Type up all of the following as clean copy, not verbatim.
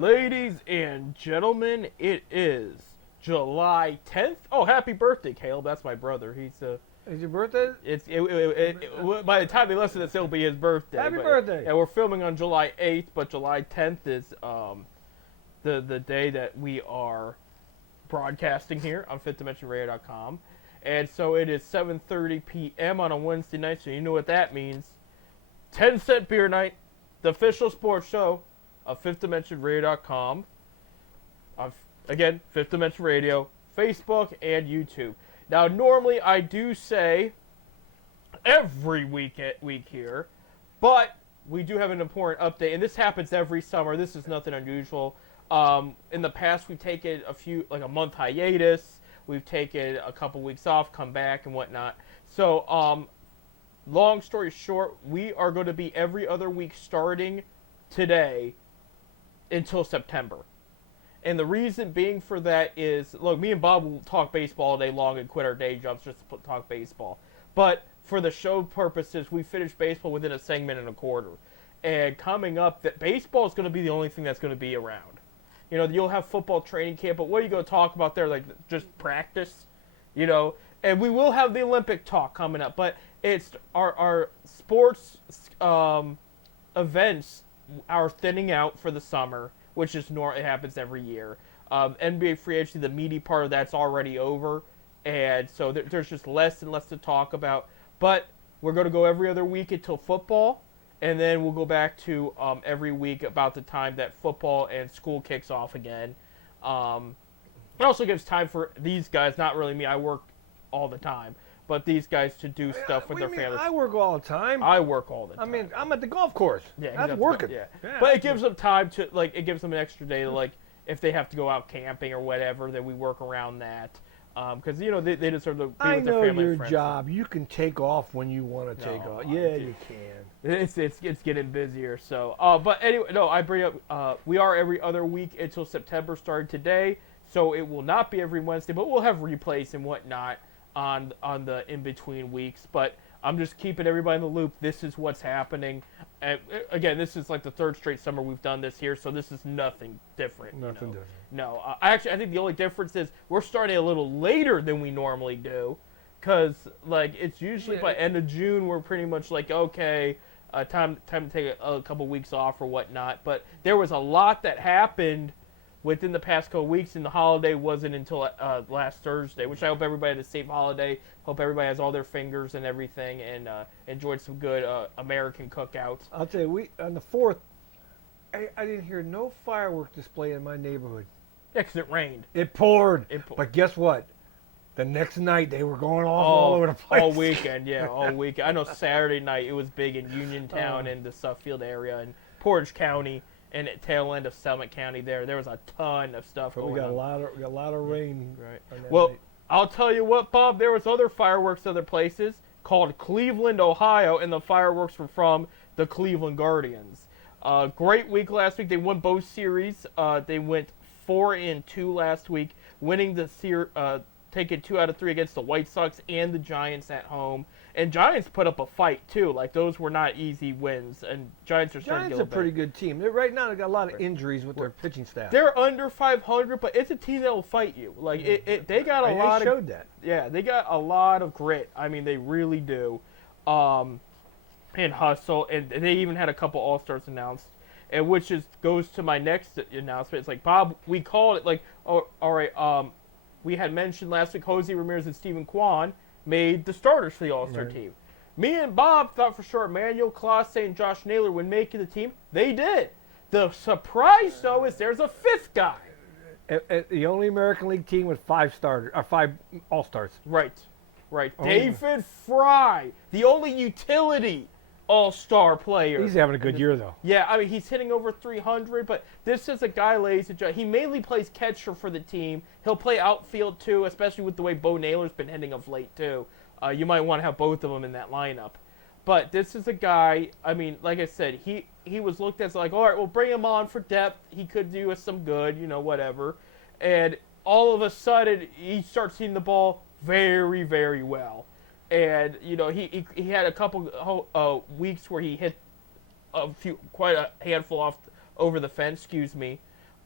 Ladies and gentlemen, it is July 10th. Oh, happy birthday, Caleb. That's my brother. Is your birthday? By the time they listen to this, it'll be his birthday. Happy birthday. Yeah, we're filming on July 8th, but July 10th is the day that we are broadcasting here on FifthDimensionRadio.com. And so it is 7:30 p.m. on a Wednesday night, so you know what that means. 10-cent beer night, the official sports show of FifthDimensionRadio.com. Again, Fifth Dimension Radio, Facebook, and YouTube. Now, normally I do say every week here, but we do have an important update, and this happens every summer. This is nothing unusual. In the past, we've taken a month hiatus. We've taken a couple weeks off, come back, and whatnot. So, long story short, we are going to be every other week starting today until September. And the reason being for that is, look, me and Bob will talk baseball all day long and quit our day jobs just to talk baseball. But for the show purposes, we finish baseball within a segment and a quarter. And coming up, that baseball is going to be the only thing that's going to be around. You know, you'll have football training camp, but what are you going to talk about there? Like, just practice? You know? And we will have the Olympic talk coming up, but it's our sports events are thinning out for the summer, which is it happens every year. NBA free agency, the meaty part of that's already over, and so there's just less and less to talk about. But we're going to go every other week until football, and then we'll go back to every week about the time that football and school kicks off again. It also gives time for these guys, not really me, I work all the time, but these guys to do stuff with their families. I work all the time. I work all the time. I mean, I'm at the golf course. Yeah, that's working. Yeah. But it gives them time to, it gives them an extra day to, if they have to go out camping or whatever, then we work around that. Because, they deserve to be with their family and friends. I know your job. You can take off when you want to take off. Yeah, you can. It's getting busier. So, but anyway, no, I bring up, we are every other week until September starting today. So it will not be every Wednesday, but we'll have replays and whatnot on the in-between weeks. But I'm just keeping everybody in the loop. This is what's happening. And again, this is like the third straight summer we've done this here, so this is nothing different. Nothing different. No, I think the only difference is we're starting a little later than we normally do, because it's usually by end of June we're pretty much okay, time to take a couple weeks off or whatnot. But there was a lot that happened within the past couple weeks, and the holiday wasn't until last Thursday, which I hope everybody had a safe holiday. Hope everybody has all their fingers and everything, and enjoyed some good American cookouts. I'll tell you, on the 4th, I didn't hear no fireworks display in my neighborhood. Yeah, because it rained. It poured. But guess what? The next night, they were going off all over the place. All weekend, yeah, all weekend. I know Saturday night, it was big in Uniontown and the Suffield area and Portage County. And at tail end of Summit County there was a ton of stuff going on. We got a lot of rain. Right. Well, night. I'll tell you what, Bob, there was other fireworks other places called Cleveland, Ohio, and the fireworks were from the Cleveland Guardians. Great week last week. They won both series. They went 4-2 last week, winning the taking 2 out of 3 against the White Sox and the Giants at home. And Giants put up a fight, too. Those were not easy wins. And Giants are starting to get a pretty good team. Right now, they've got a lot of injuries with their pitching staff. They're under 500, but it's a team that will fight you. They got a lot of... They showed that. Yeah, they got a lot of grit. I mean, they really do. And hustle. And they even had a couple All-Stars announced. And which goes to my next announcement. It's Bob, we called it, all right, we had mentioned last week Jose Ramirez and Stephen Kwan made the starters for the All-Star team. Me and Bob thought for sure Emmanuel Clase and Josh Naylor would make the team. They did. The surprise, though, is there's a 5th guy. The only American League team with 5 All-Stars. Right. David Fry, the only utility All-Star player. He's having a good year, though. Yeah, I mean, he's hitting over 300, but this is a guy, ladies and gentlemen, he mainly plays catcher for the team. He'll play outfield, too, especially with the way Bo Naylor's been hitting of late, too. You might want to have both of them in that lineup. But this is a guy, I mean, like I said, he was looked at as all right, we'll bring him on for depth. He could do us some good, whatever. And all of a sudden, he starts hitting the ball very, very well. And, he had a couple weeks where he hit quite a handful over the fence,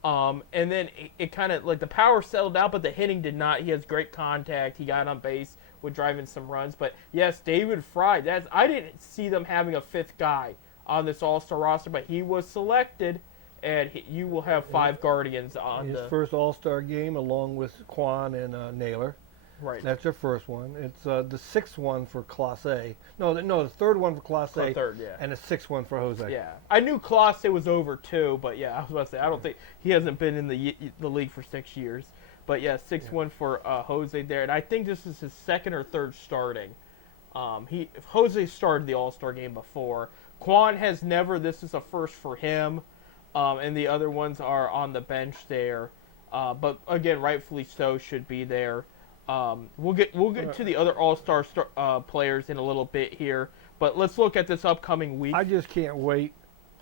And then it kind of like the power settled out, but the hitting did not. He has great contact. He got on base with driving some runs. But yes, David Fry. I didn't see them having a fifth guy on this All-Star roster, but he was selected, and you will have 5 Guardians on his first All-Star game, along with Quan and Naylor. Right. That's their first one. It's the 6th one for Clase. No, the 3rd one for Clase. Third, yeah. And the 6th one for Jose. Yeah, I knew Clase was over too, but yeah, I was about to say I don't think he hasn't been in the league for 6 years. But yeah, 6-1 for Jose there, and I think this is his 2nd or 3rd starting. Jose started the All-Star game before. Quan has never. This is a first for him, and the other ones are on the bench there. But again, rightfully so, should be there. We'll get to the other All-Star players in a little bit here, but let's look at this upcoming week. I just can't wait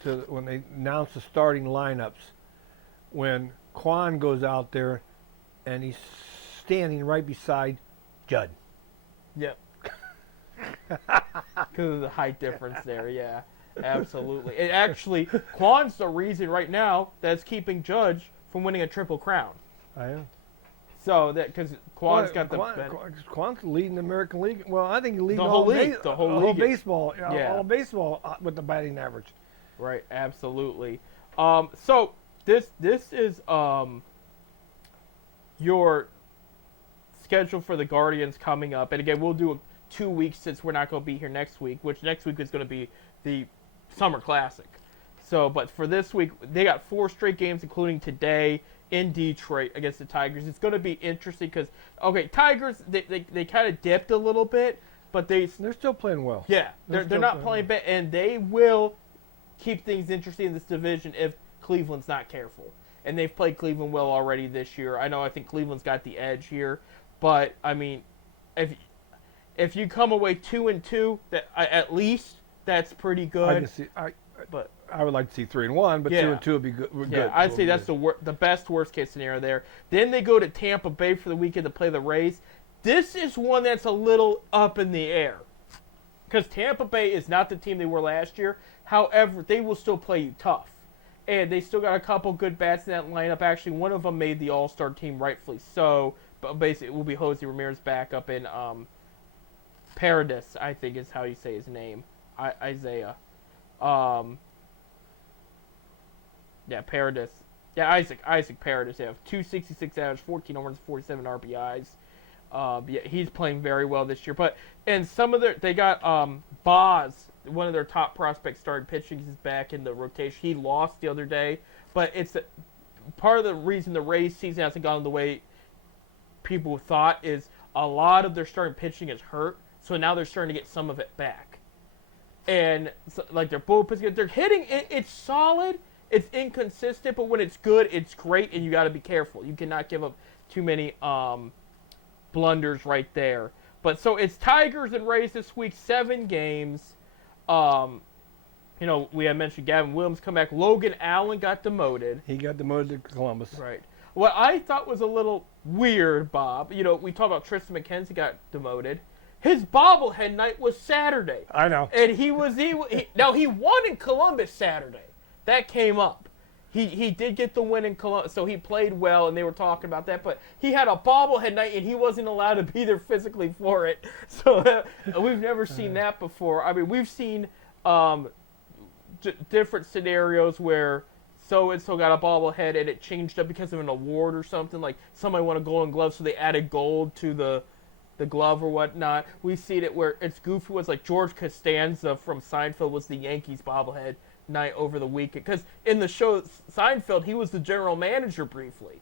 to when they announce the starting lineups. When Quan goes out there, and he's standing right beside Judd. Yep. Because of the height difference there, yeah, absolutely. And actually, Quan's the reason right now that's keeping Judge from winning a Triple Crown. I am. So that because Quan's got the Quan's leading the American League. Well, I think he leads the whole league, the whole league baseball, yeah. all baseball with the batting average. Right, absolutely. So this is your schedule for the Guardians coming up, and again, we'll do 2 weeks since we're not going to be here next week, which next week is going to be the Summer Classic. So, but for this week, they got 4 straight games, including today in Detroit against the Tigers. It's going to be interesting because, okay, Tigers, they kind of dipped a little bit, but they're still playing well. Yeah, they're not playing bad, and they will keep things interesting in this division if Cleveland's not careful. And they've played Cleveland well already this year. I think Cleveland's got the edge here, but I mean, if you come away 2-2, at least that's pretty good. I would like to see 3-1, but 2-2 would be good. Yeah, I'd say that's the best worst case scenario there. Then they go to Tampa Bay for the weekend to play the Rays. This is one that's a little up in the air because Tampa Bay is not the team they were last year. However, they will still play you tough. And they still got a couple good bats in that lineup. Actually, one of them made the All-Star team, rightfully so. But basically, it will be Jose Ramirez back up in Paradis, I think is how you say his name. Isaiah. Paradis. Yeah, Isaac Paradis. Yeah, 266 average, 14 homers, 47 RBIs. He's playing very well this year. And some of they got Boz, one of their top prospects, started pitching. He's back in the rotation. He lost the other day, but it's part of the reason the Rays season hasn't gone the way people thought is a lot of their starting pitching is hurt. So now they're starting to get some of it back, and so, like their bullpen, they're hitting. It's solid. It's inconsistent, but when it's good, it's great, and you got to be careful. You cannot give up too many blunders right there. But so it's Tigers and Rays this week, 7 games. We had mentioned Gavin Williams come back. Logan Allen got demoted. He got demoted to Columbus. Right. What I thought was a little weird, Bob, we talk about Tristan McKenzie got demoted. His bobblehead night was Saturday. I know. And he won in Columbus Saturday. That came up. He did get the win in Columbus, so he played well, and they were talking about that. But he had a bobblehead night, and he wasn't allowed to be there physically for it. So we've never seen that before. I mean, we've seen different scenarios where so-and-so got a bobblehead, and it changed up because of an award or something. Like somebody won a Golden Glove, so they added gold to the glove or whatnot. We've seen it where it's goofy. Was like George Costanza from Seinfeld was the Yankees bobblehead night over the weekend, because in the show Seinfeld he was the general manager briefly.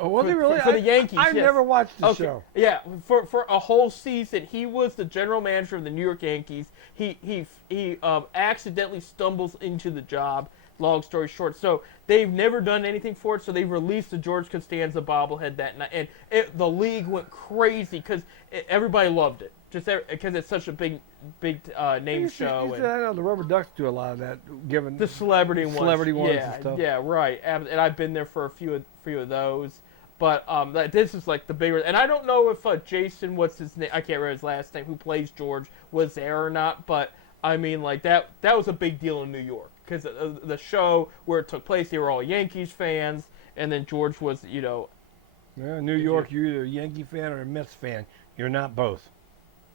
Oh, was he really? For the Yankees. I've never watched the show. Yeah, for a whole season he was the general manager of the New York Yankees. He accidentally stumbles into the job. Long story short, so they've never done anything for it, so they released the George Costanza bobblehead that night, and the league went crazy because everybody loved it, just because it's such a big name show. I know the Rubber Ducks do a lot of that, given the celebrity ones and stuff. Yeah, right. And I've been there for a few of those, but this is like the bigger. And I don't know if Jason, what's his name? I can't remember his last name. Who plays George was there or not? But I mean, like that was a big deal in New York. Because the show where it took place, they were all Yankees fans, and then George was, Yeah, New York, you're either a Yankee fan or a Mets fan. You're not both.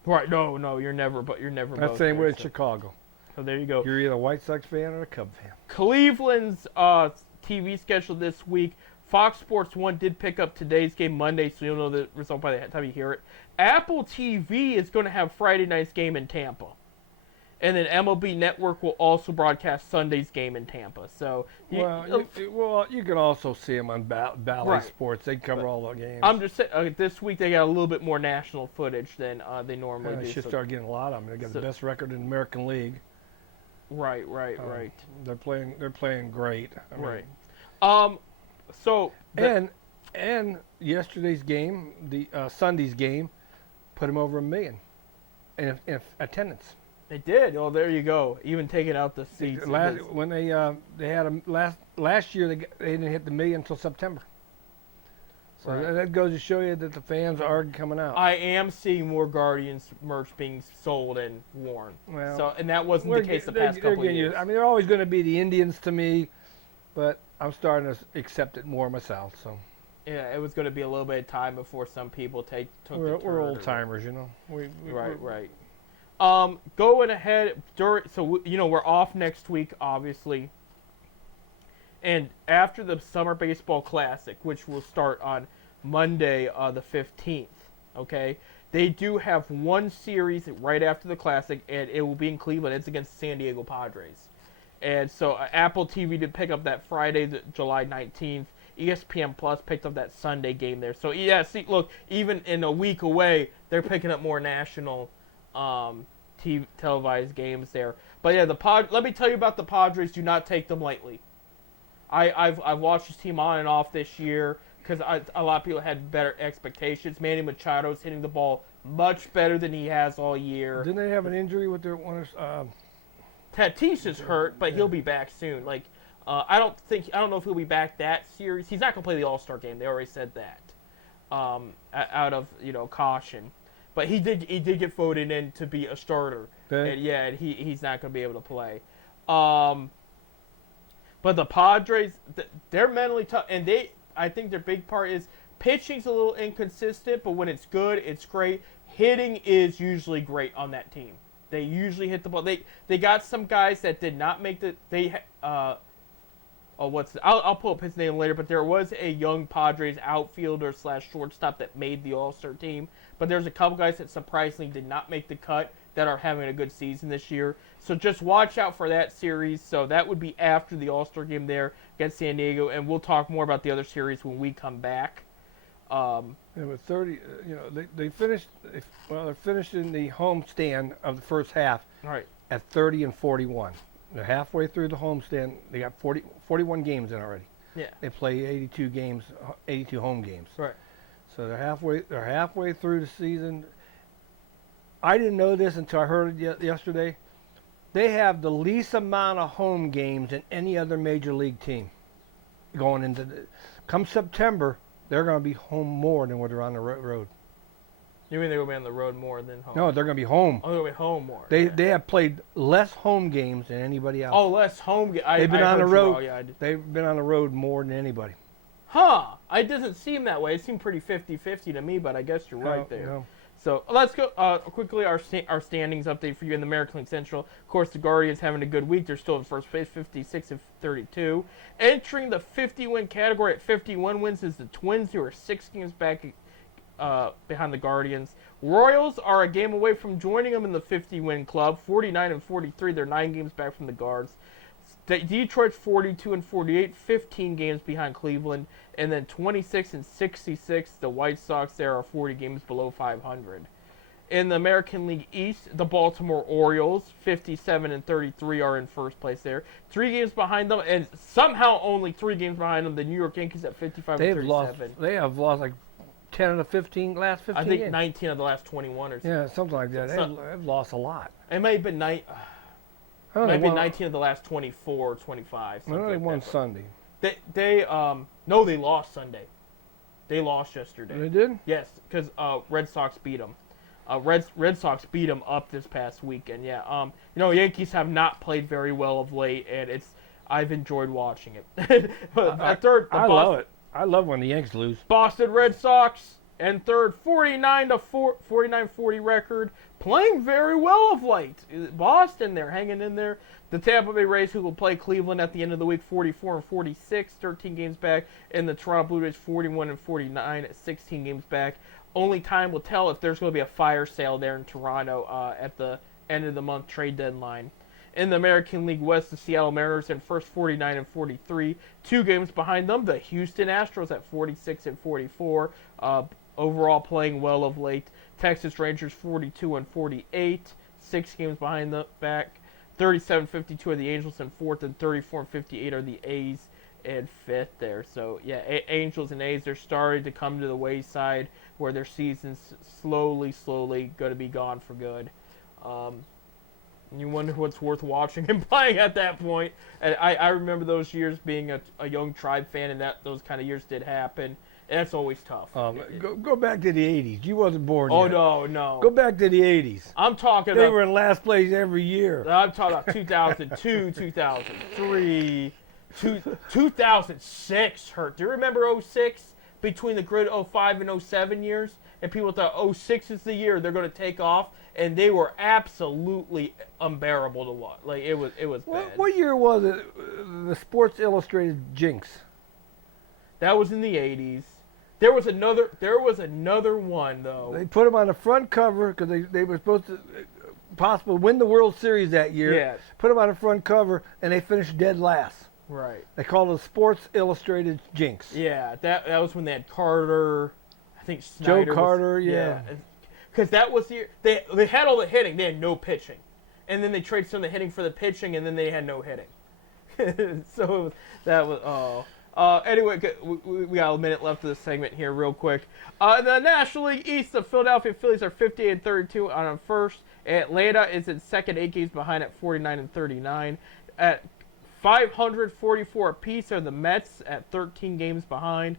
right. No, you're never, but you're never. That's both the same there, way in so. Chicago. So there you go. You're either a White Sox fan or a Cub fan. Cleveland's TV schedule this week. Fox Sports 1 did pick up today's game Monday, so you'll know the result by the time you hear it. Apple TV is going to have Friday night's game in Tampa. And then MLB Network will also broadcast Sunday's game in Tampa. So, you can also see them on Bally Right. Sports. They cover all the games. I'm just saying, this week they got a little bit more national footage than they normally They do. should so- start getting a lot of them. They got the best record in the American League. Right. They're playing great. I mean, Right. So and yesterday's game, the Sunday's game, put them over 1 million in attendance. they did. Oh, there you go. Even taking out the seats. When they had them last year, they didn't hit the million until September. So Right. that goes to show you that the fans are coming out. I am seeing more Guardians merch being sold and worn. Well, And that wasn't the case the past they're couple of getting years. used. I mean, they're always going to be the Indians to me, but I'm starting to accept it more myself. So Yeah, it was going to be a little bit of time before some people took we're the turn. old timers, you know. Right. Going ahead, we're off next week, obviously. And after the Summer Baseball Classic, which will start on Monday, the 15th, okay, they do have one series right after the Classic, and it will be in Cleveland. It's against the San Diego Padres. And so Apple TV did pick up that Friday, July 19th. ESPN Plus picked up that Sunday game there. So, yeah, see, look, even in a week away, they're picking up more national televised games there. But, yeah, let me tell you about the Padres. Do not take them lightly. I've watched this team on and off this year because a lot of people had better expectations. Manny Machado's hitting the ball much better than he has all year. Didn't they have an injury with their one? Tatis is hurt, but he'll be back soon. I don't know if he'll be back that series. He's not gonna play the All-Star game. They already said that. Out of caution, but he did get voted in to be a starter. And he's not gonna be able to play. But the Padres, they're mentally tough, and I think their big part is pitching's a little inconsistent, but when it's good, it's great. Hitting is usually great on that team. They usually hit the ball. They got some guys that did not make I'll pull up his name later, but there was a young Padres outfielder / shortstop that made the All-Star team. But there's a couple guys that surprisingly did not make the cut that are having a good season this year. So just watch out for that series. So that would be after the All-Star game there against San Diego, and we'll talk more about the other series when we come back. With 30, they finished. They're finished in the home stand of the first half. All right. At 30 and 41. They're halfway through the homestand. They got 41 games in already. Yeah. They play 82 games, 82 home games. Right. So they're halfway through the season. I didn't know this until I heard it yesterday. They have the least amount of home games than any other major league team. Going into come September, they're going to be home more than what they're on the road. You mean they're going to be on the road more than home? No, they're going to be home. Oh, they're going to be home more. They have played less home games than anybody else. Oh, less home games. They've been on the road. Yeah, They've been on the road more than anybody. Huh. It doesn't seem that way. It seemed pretty 50-50 to me, but I guess you're right there. No. So let's go quickly our standings update for you in the American League Central. Of course, the Guardians having a good week. They're still in first place, 56 and 32. Entering the 50-win category at 51 wins is the Twins, who are 6 games back behind the Guardians. Royals are a game away from joining them in the 50-win club, 49 and 43. They're 9 games back from the Guards. Detroit's 42 and 48, 15 games behind Cleveland, and then 26 and 66. The White Sox there are 40 games below 500. In the American League East, the Baltimore Orioles, 57 and 33, are in first place there. 3 games behind them, and somehow only 3 games behind them, the New York Yankees at 55 and 37. They have lost like 10 of the last 15 I think games. 19 of the last 21 or something. Yeah, something like that. So- They've lost a lot. It may have been 19 of the last 24 or 25. Well, they like won that. Sunday. They lost Sunday. They lost yesterday. They did? Yes, because Red Sox beat them. Red Sox beat them up this past weekend. Yeah. Yankees have not played very well of late, and I've enjoyed watching it. I love it. I love when the Yanks lose. Boston Red Sox in third, 49-40 record, playing very well of late. Boston, they're hanging in there. The Tampa Bay Rays, who will play Cleveland at the end of the week, 44-46, 13 games back, and the Toronto Blue Jays, 41-49, 16 games back. Only time will tell if there's going to be a fire sale there in Toronto at the end of the month trade deadline. In the American League West, the Seattle Mariners in first, 49-43. 2 games behind them, the Houston Astros at 46-44. Overall playing well of late. Texas Rangers 42-48. 6 games behind the back. 37-52 are the Angels in fourth, and 34-58 are the A's in fifth there. So yeah, Angels and A's, they're starting to come to the wayside where their season's slowly going to be gone for good. You wonder what's worth watching and playing at that point. And I remember those years being a young Tribe fan, and those kind of years did happen. And that's always tough. Go back to the 80s. You wasn't born oh, yet. no. Go back to the 80s. I'm talking They about... were in last place every year. I'm talking about 2002, 2003, 2006 hurt. Do you remember 06? Between the great 05 and 07 years? And people thought 06 is the year they're going to take off. And they were absolutely unbearable to watch. Like it was bad. What year was it? The Sports Illustrated jinx. That was in the 80s. There was another one though. They put them on the front cover because they were supposed to possibly win the World Series that year. Yes. Put them on the front cover and they finished dead last. Right. They called it Sports Illustrated jinx. Yeah, that was when they had Carter. I think Snyder Joe Carter. Yeah. Because that was the year they had all the hitting, they had no pitching, and then they traded some of the hitting for the pitching, and then they had no hitting. So that was anyway, we got a minute left of this segment here, real quick. The National League East, the Philadelphia Phillies are 58-32 on first. Atlanta is in second, 8 games behind at 49-39. At 544 apiece are the Mets at 13 games behind.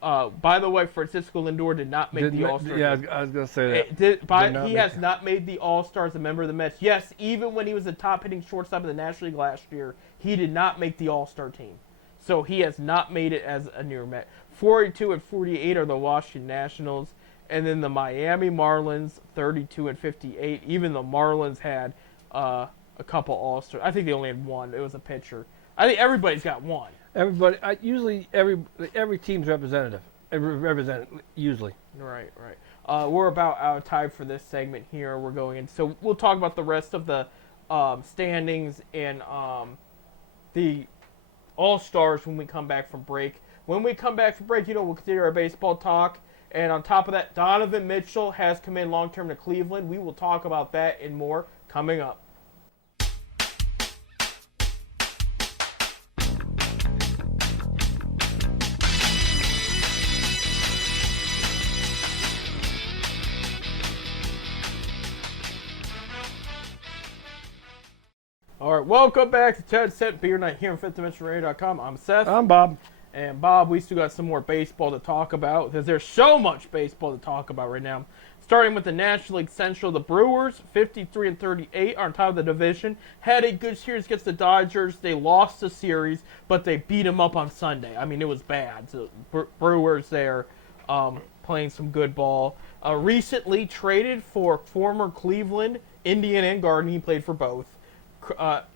By the way, Francisco Lindor did not make the All-Star. Yeah, I was going to say that. He has not made the All-Star as a member of the Mets. Yes, even when he was the top-hitting shortstop in the National League last year, he did not make the All-Star team. So he has not made it as a newer Met. 42-48 are the Washington Nationals. And then the Miami Marlins, 32-58. Even the Marlins had a couple All-Stars. I think they only had one. It was a pitcher. I think everybody's got one. Everybody, usually every team's representative, usually. Right. We're about out of time for this segment here. We're going in, so we'll talk about the rest of the standings and the All-Stars when we come back from break. When we come back from break, we'll continue our baseball talk. And on top of that, Donovan Mitchell has come in long-term to Cleveland. We will talk about that and more coming up. All right, welcome back to 10 Cent Beer Night here on FifthDimensionRadio.com. I'm Seth. I'm Bob. And Bob, we still got some more baseball to talk about because there's so much baseball to talk about right now. Starting with the National League Central, the Brewers, 53-38, are on top of the division. Had a good series against the Dodgers. They lost the series, but they beat them up on Sunday. I mean, it was bad. So Brewers there playing some good ball. Recently traded for former Cleveland, Indian, and Garden. He played for both.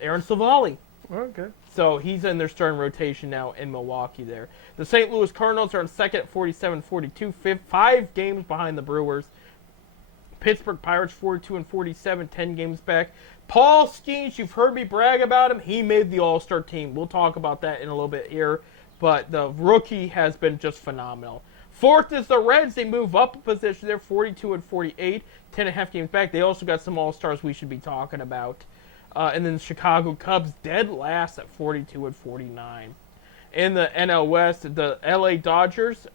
Aaron Savali. Okay. So he's in their starting rotation now in Milwaukee there. The St. Louis Cardinals are in second at 47-42, 5 games behind the Brewers. Pittsburgh Pirates 42-47, 10 games back. Paul Skeens, you've heard me brag about him. He made the All-Star team. We'll talk about that in a little bit here. But the rookie has been just phenomenal. Fourth is the Reds. They move up a position. They're 42-48, 10.5 games back. They also got some All-Stars we should be talking about. And then the Chicago Cubs dead last at 42-49. In the NL West, the LA Dodgers,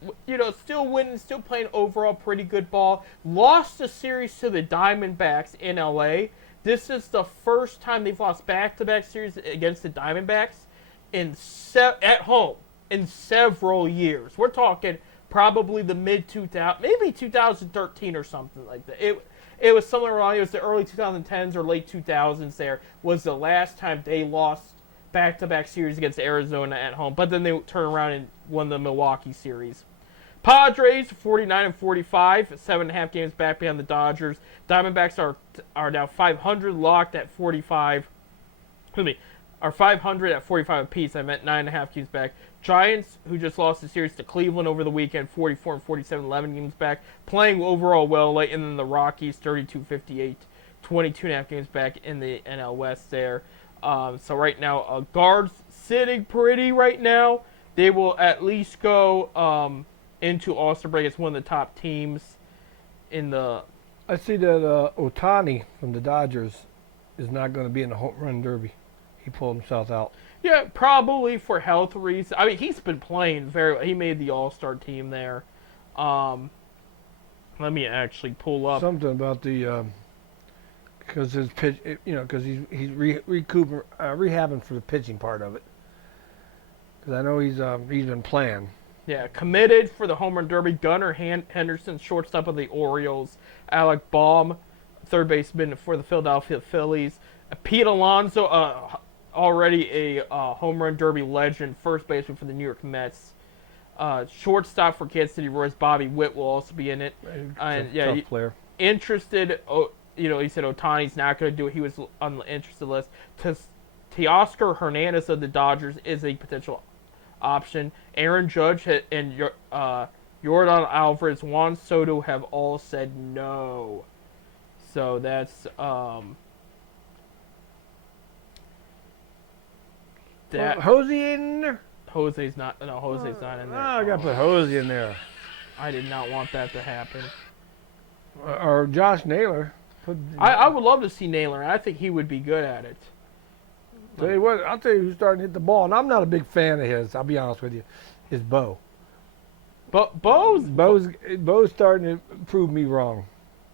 still winning, still playing overall pretty good ball. Lost the series to the Diamondbacks in LA. This is the first time they've lost back-to-back series against the Diamondbacks at home in several years. We're talking probably the mid-2000s, maybe 2013 or something like that. It was somewhere around, it was the early 2010s or late 2000s there, was the last time they lost back-to-back series against Arizona at home, but then they turn around and won the Milwaukee series. Padres 49-45, 7.5 games back behind the Dodgers. Diamondbacks are now 500 locked at 45. Excuse me, are 500 at 45 apiece. I meant 9.5 games back. Giants, who just lost the series to Cleveland over the weekend, 44-47, 11 games back, playing overall well late, and then the Rockies 32-58, 22.5 games back in the NL West there. So right now, Guards sitting pretty right now. They will at least go into All-Star break as one of the top teams in the... I see that Ohtani from the Dodgers is not going to be in the home run derby. He pulled himself out. Yeah, probably for health reasons. I mean, he's been playing very well. He made the All-Star team there. Let me actually pull up. Something about the... because his pitch, because he's rehabbing for the pitching part of it. Because I know he's been playing. Yeah, committed for the home run derby. Gunnar Henderson, shortstop of the Orioles. Alec Baum, third baseman for the Philadelphia Phillies. Pete Alonso, already a home run derby legend, first baseman for the New York Mets. Shortstop for Kansas City Royals, Bobby Witt will also be in it. Tough player. Interested. He said Ohtani's not going to do it. He was on the interested list. Teoscar Hernandez of the Dodgers is a potential option. Aaron Judge and Yordan Alvarez, Juan Soto have all said no. So that's that. Hosey in there? Jose's not in there. I got to put Hosey in there. I did not want that to happen. Or Josh Naylor. I would love to see Naylor. I think he would be good at it. Tell you what, I'll tell you who's starting to hit the ball, and I'm not a big fan of his. I'll be honest with you, is Bo. But Bo's starting to prove me wrong.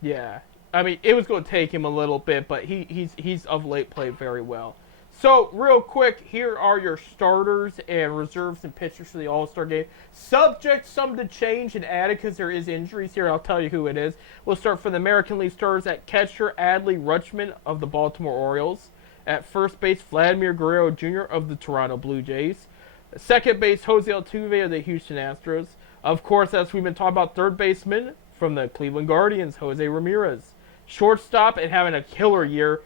Yeah, I mean it was going to take him a little bit, but he's of late played very well. So real quick, here are your starters and reserves and pitchers for the All-Star game. Subject some to change and added because there is injuries here. I'll tell you who it is. We'll start for the American League starters at catcher Adley Rutschman of the Baltimore Orioles. At first base, Vladimir Guerrero Jr. of the Toronto Blue Jays. Second base, Jose Altuve of the Houston Astros. Of course, as we've been talking about, third baseman from the Cleveland Guardians, Jose Ramirez. Shortstop and having a killer year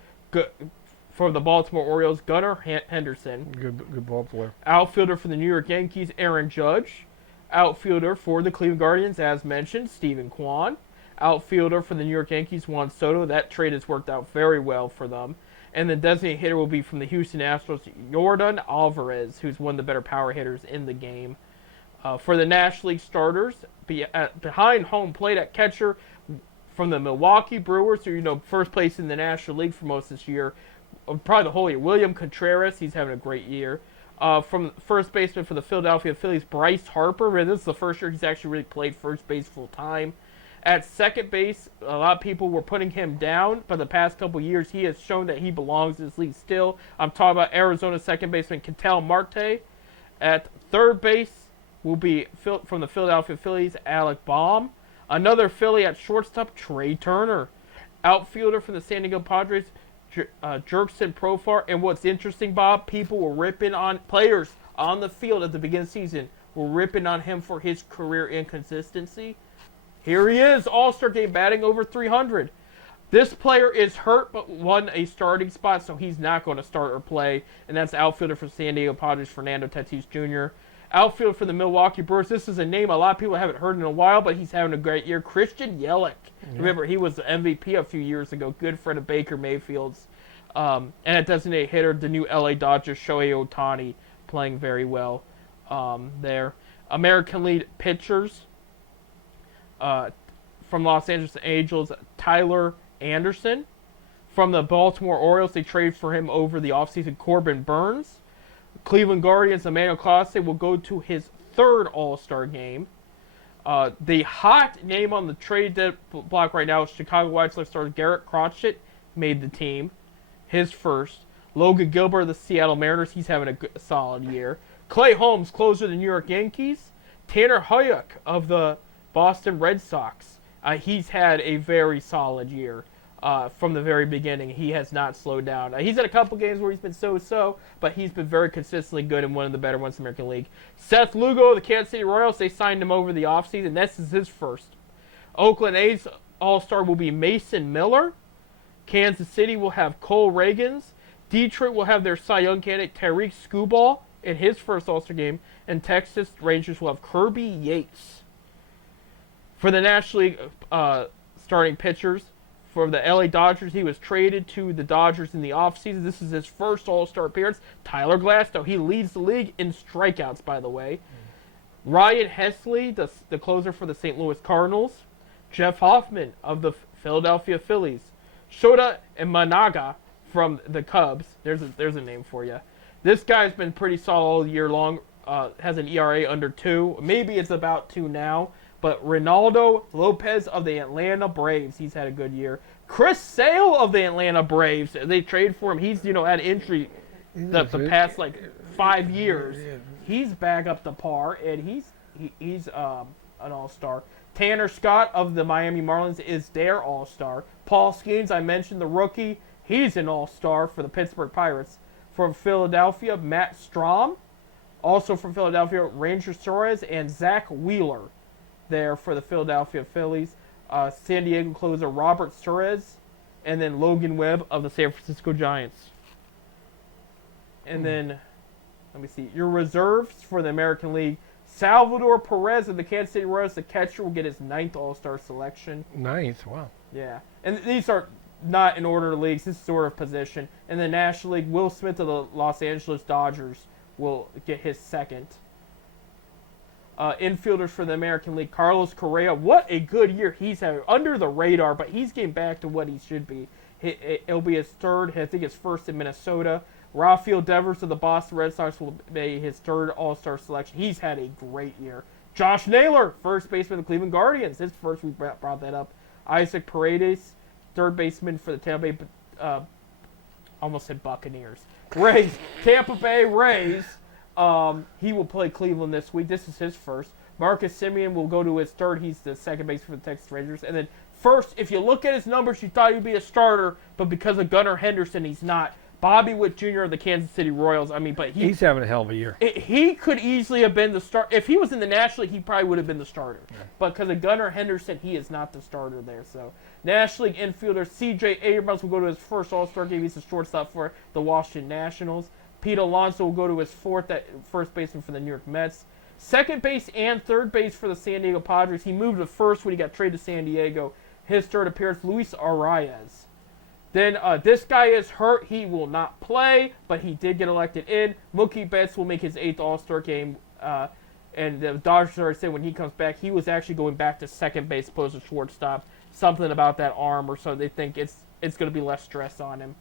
for the Baltimore Orioles, Gunnar Henderson. Good ball player. Outfielder for the New York Yankees, Aaron Judge. Outfielder for the Cleveland Guardians, as mentioned, Stephen Kwan. Outfielder for the New York Yankees, Juan Soto. That trade has worked out very well for them. And the designated hitter will be from the Houston Astros, Yordan Alvarez, who's one of the better power hitters in the game. For the National League starters, behind home plate at catcher from the Milwaukee Brewers, who first place in the National League for most of this year, probably the whole year. William Contreras, he's having a great year. From first baseman for the Philadelphia Phillies, Bryce Harper. This is the first year he's actually really played first base full time. At second base, a lot of people were putting him down, but the past couple years he has shown that he belongs in this league still. I'm talking about Arizona second baseman Ketel Marte. At third base will be from the Philadelphia Phillies, Alec Baum. Another Philly at shortstop, Trey Turner. Outfielder from the San Diego Padres, Jurickson Profar. And what's interesting, Bob, people were ripping on players on the field at the beginning of the season, were ripping on him for his career inconsistency. Here he is, All-Star game, batting over 300. This player is hurt but won a starting spot, so he's not going to start or play. And that's outfielder for San Diego Padres, Fernando Tatis Jr. Outfield for the Milwaukee Brewers. This is a name a lot of people haven't heard in a while, but he's having a great year. Christian Yelich. Yeah. Remember, he was the MVP a few years ago. Good friend of Baker Mayfield's. And a designated hitter, the new LA Dodgers, Shohei Ohtani, playing very well there. American League pitchers. From Los Angeles Angels, Tyler Anderson. From the Baltimore Orioles, they traded for him over the offseason, Corbin Burns. Cleveland Guardians, Emmanuel Clase will go to his third All-Star game. The hot name on the trade block right now is Chicago White Sox star Garrett Crochet, made the team. His first. Logan Gilbert of the Seattle Mariners, he's having a solid year. Clay Holmes, closer of the New York Yankees. Tanner Houck of the Boston Red Sox. He's had a very solid year. from the very beginning. He has not slowed down. He's had a couple games where he's been so-so, but he's been very consistently good and one of the better ones in the American League. Seth Lugo of the Kansas City Royals, they signed him over the offseason. This is his first. Oakland A's All-Star will be Mason Miller. Kansas City will have Cole Reagans. Detroit will have their Cy Young candidate Tariq Skubal in his first All-Star game. And Texas Rangers will have Kirby Yates. For the National League starting pitchers, for the LA Dodgers, he was traded to the Dodgers in the offseason. This is his first All-Star appearance. Tyler Glasnow, he leads the league in strikeouts, by the way. Ryan Hesley, the closer for the St. Louis Cardinals. Jeff Hoffman of the Philadelphia Phillies. Shota Imanaga from the Cubs. There's a name for you. This guy's been pretty solid all year long. Has an ERA under 2. Maybe it's about 2 now. But Ronaldo Lopez of the Atlanta Braves, he's had a good year. Chris Sale of the Atlanta Braves, they traded for him. He's had injury the past 5 years. He's back up to par, and he's an all-star. Tanner Scott of the Miami Marlins is their all-star. Paul Skeens, I mentioned the rookie, he's an all-star for the Pittsburgh Pirates. From Philadelphia, Matt Strom. Also from Philadelphia, Ranger Suarez and Zach Wheeler there for the Philadelphia Phillies. San Diego closer Robert Suarez, and then Logan Webb of the San Francisco Giants. And then, let me see, your reserves for the American League. Salvador Perez of the Kansas City Royals, the catcher, will get his 9th All-Star selection. 9th, wow. Yeah, and these are not in order of leagues. This is order of position. In the National League, Will Smith of the Los Angeles Dodgers will get his 2nd. Infielders for the American League, Carlos Correa. What a good year he's having. Under the radar, but he's getting back to what he should be. It'll be his 3rd, I think his 1st in Minnesota. Rafael Devers of the Boston Red Sox will be his 3rd All-Star selection. He's had a great year. Josh Naylor, first baseman of the Cleveland Guardians. His first, we brought that up. Isaac Paredes, 3rd baseman for the Tampa Bay, almost said Buccaneers. Tampa Bay Rays. He will play Cleveland this week. This is his first. Marcus Semien will go to his 3rd. He's the 2nd baseman for the Texas Rangers. And then first, if you look at his numbers, you thought he'd be a starter, but because of Gunnar Henderson, he's not. Bobby Witt Jr. of the Kansas City Royals. But he's having a hell of a year. He could easily have been the start. If he was in the National League, he probably would have been the starter. Yeah. But because of Gunnar Henderson, he is not the starter there. So National League infielder C.J. Abrams will go to his first All-Star game. He's the shortstop for the Washington Nationals. Pete Alonso will go to his 4th at first baseman for the New York Mets. 2nd base and 3rd base for the San Diego Padres. He moved to 1st when he got traded to San Diego. His 3rd appearance, Luis Arias. Then this guy is hurt. He will not play, but he did get elected in. Mookie Betts will make his 8th All-Star game. And the Dodgers already said when he comes back, he was actually going back to 2nd base opposed to shortstop. Something about that arm or so. They think it's going to be less stress on him.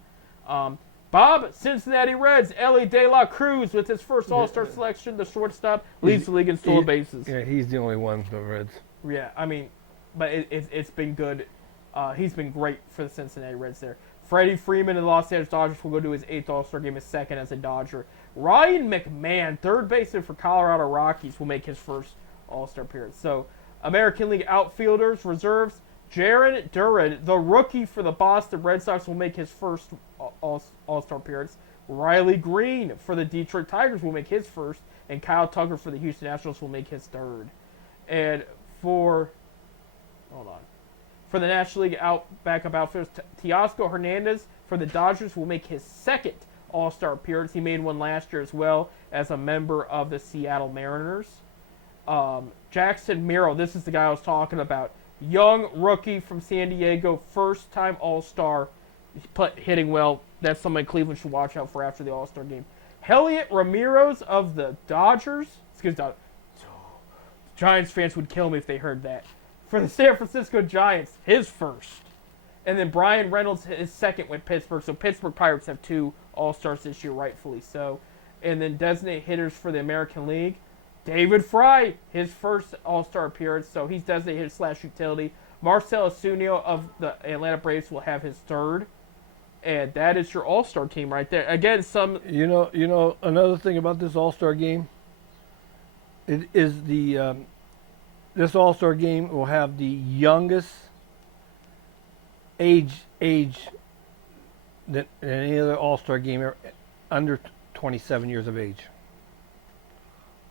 Bob, Cincinnati Reds, Ellie De La Cruz with his first All-Star selection, the shortstop, leads the league in stolen bases. Yeah, he's the only one for the Reds. Yeah, but it's been good. He's been great for the Cincinnati Reds there. Freddie Freeman of the Los Angeles Dodgers will go to his 8th All-Star game, his 2nd as a Dodger. Ryan McMahon, 3rd baseman for Colorado Rockies, will make his first All-Star appearance. So, American League outfielders, reserves, Jarren Duran, the rookie for the Boston Red Sox, will make his first All-Star appearance. Riley Green for the Detroit Tigers will make his first, and Kyle Tucker for the Houston Nationals will make his 3rd. And for the National League backup outfielders, Teoscar Hernandez for the Dodgers will make his 2nd All-Star appearance. He made one last year as well as a member of the Seattle Mariners. Jackson Merrill, this is the guy I was talking about. Young rookie from San Diego, first-time All-Star, hitting well. That's somebody Cleveland should watch out for after the All-Star game. Heliot Ramirez of the Dodgers. Giants fans would kill me if they heard that. For the San Francisco Giants, his first. And then Brian Reynolds, his 2nd with Pittsburgh. So Pittsburgh Pirates have 2 All-Stars this year, rightfully so. And then designated hitters for the American League. David Fry, his first All-Star appearance, so he's designated hitter/utility. Marcell Ozuna of the Atlanta Braves will have his 3rd. And that is your All-Star team right there. Again, some... You know, another thing about this All-Star game, it is this All-Star game will have the youngest age than any other All-Star game under 27 years of age.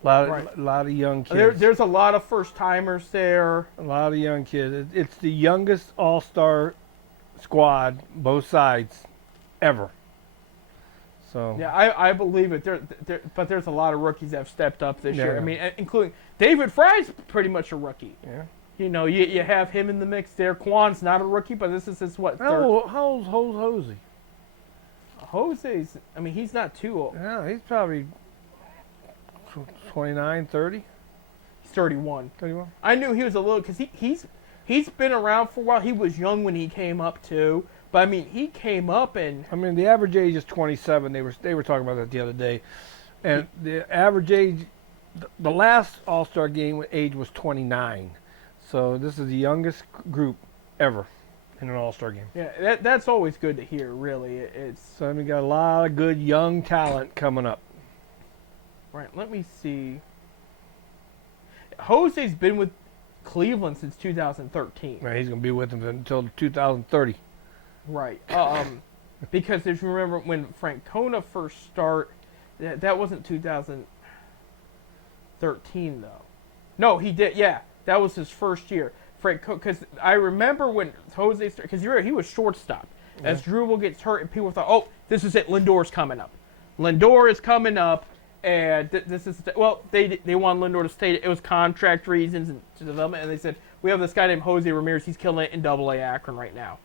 Right. A lot of young kids. There's a lot of first-timers there. A lot of young kids. It's the youngest All-Star squad, both sides, ever. So Yeah, I believe it. But there's a lot of rookies that have stepped up this year. Yeah. I mean, including David Fry's pretty much a rookie. yeah. You know, you have him in the mix there. Kwan's not a rookie, but this is his what? Third. How old's Hosey? Jose's. I mean, he's not too old. Yeah, he's probably 29, 30, He's 31. 31. I knew he was a little because he's been around for a while. He was young when he came up too. But I mean, he came up and I mean, the average age is 27. They were talking about that the other day, and the average age, the last All-Star game age was 29. So this is the youngest group ever in an All-Star game. yeah, that's always good to hear. Really, it's So we got a lot of good young talent coming up. right. Let me see. Jose's been with Cleveland since 2013. Right, he's going to be with them until 2030. Right. Because if you remember when Francona first started, that wasn't 2013 though. No, he did. Yeah, that was his first year. Because I remember when Jose started, because he was shortstop. As Drupal gets hurt, and people thought, oh, this is it. Lindor's coming up. Lindor is coming up, and this is well, they wanted Lindor to stay. It was contract reasons and development, and they said we have this guy named Jose Ramirez. He's killing it in Double-A Akron right now.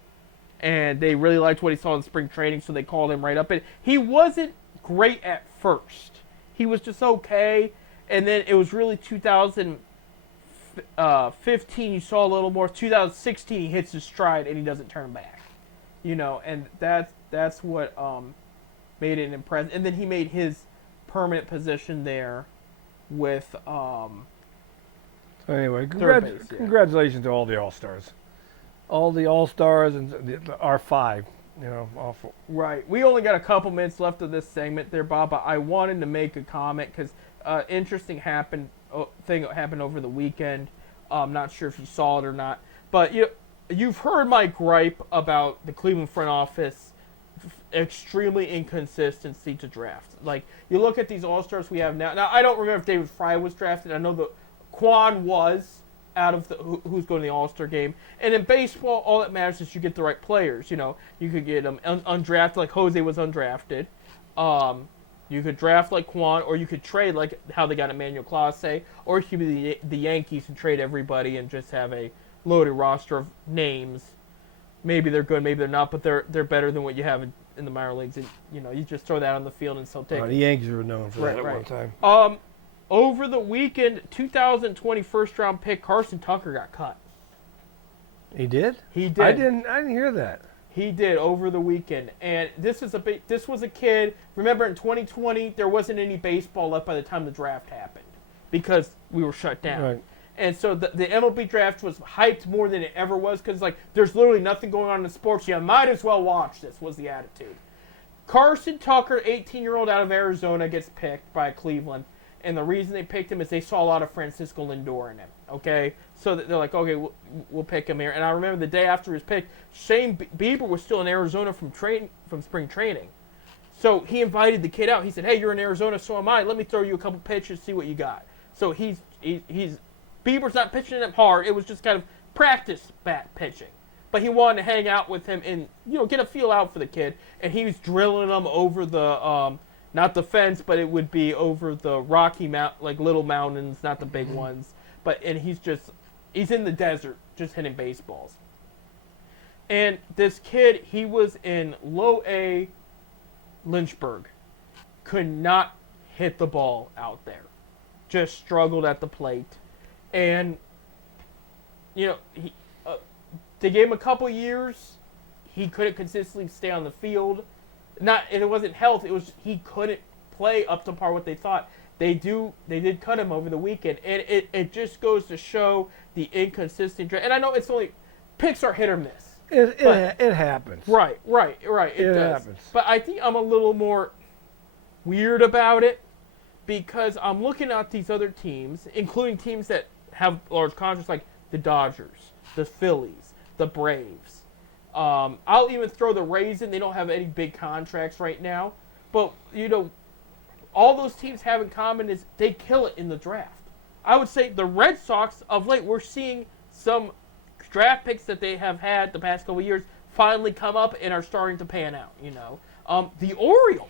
And they really liked what he saw in spring training, so they called him right up. And he wasn't great at first. He was just okay. And then it was really 2015 you saw a little more. 2016 he hits his stride and he doesn't turn back. You know, and that's what made it impressive. And then he made his permanent position there with So anyway, third base, yeah. congratulations to all the All-Stars. All the All-Stars and our five, you know, all four. Right. We only got a couple minutes left of this segment there, Bob, but I wanted to make a comment because interesting thing happened over the weekend. I'm not sure if you saw it or not, but you've heard my gripe about the Cleveland front office extremely inconsistency to draft. Like, you look at these All-Stars we have now. Now, I don't remember if David Fry was drafted. I know that Kwan was out of who's going to the All-Star game. And in baseball, all that matters is you get the right players. You know, you could get them undrafted, like Jose was undrafted. You could draft like Kwan, or you could trade like how they got Emmanuel Clase, or you could be the Yankees and trade everybody and just have a loaded roster of names. Maybe they're good, maybe they're not, but they're better than what you have in the minor leagues. And, you know, you just throw that on the field and still take The it. Yankees were known for that at one time. Over the weekend, 2020 first-round pick Carson Tucker got cut. He did? He did. I didn't hear that. He did over the weekend, and this was a kid. Remember, in 2020, there wasn't any baseball left by the time the draft happened because we were shut down. Right. And so the MLB draft was hyped more than it ever was because, like, there's literally nothing going on in sports. You might as well watch this, was the attitude. Carson Tucker, 18-year-old out of Arizona, gets picked by Cleveland. And the reason they picked him is they saw a lot of Francisco Lindor in him, okay? So they're like, okay, we'll pick him here. And I remember the day after his pick, Shane Bieber was still in Arizona from spring training. So he invited the kid out. He said, hey, you're in Arizona, so am I. Let me throw you a couple pitches, see what you got. So Bieber's not pitching him hard. It was just kind of practice bat pitching. But he wanted to hang out with him and, you know, get a feel out for the kid. And he was drilling him over the not the fence, but it would be over the Rocky little mountains, not the big ones. And he's in the desert, just hitting baseballs. And this kid, he was in low A Lynchburg, could not hit the ball out there. Just struggled at the plate. And, you know, they gave him a couple years. He couldn't consistently stay on the field. And it wasn't health. It was he couldn't play up to par what they thought. They did cut him over the weekend, and it just goes to show the inconsistent. And I know it's only picks are hit or miss. It happens. Right. It does. Happens. But I think I'm a little more weird about it because I'm looking at these other teams, including teams that have large contracts like the Dodgers, the Phillies, the Braves. I'll even throw the Rays in. They don't have any big contracts right now. But, all those teams have in common is they kill it in the draft. I would say the Red Sox, of late, we're seeing some draft picks that they have had the past couple of years finally come up and are starting to pan out, The Orioles.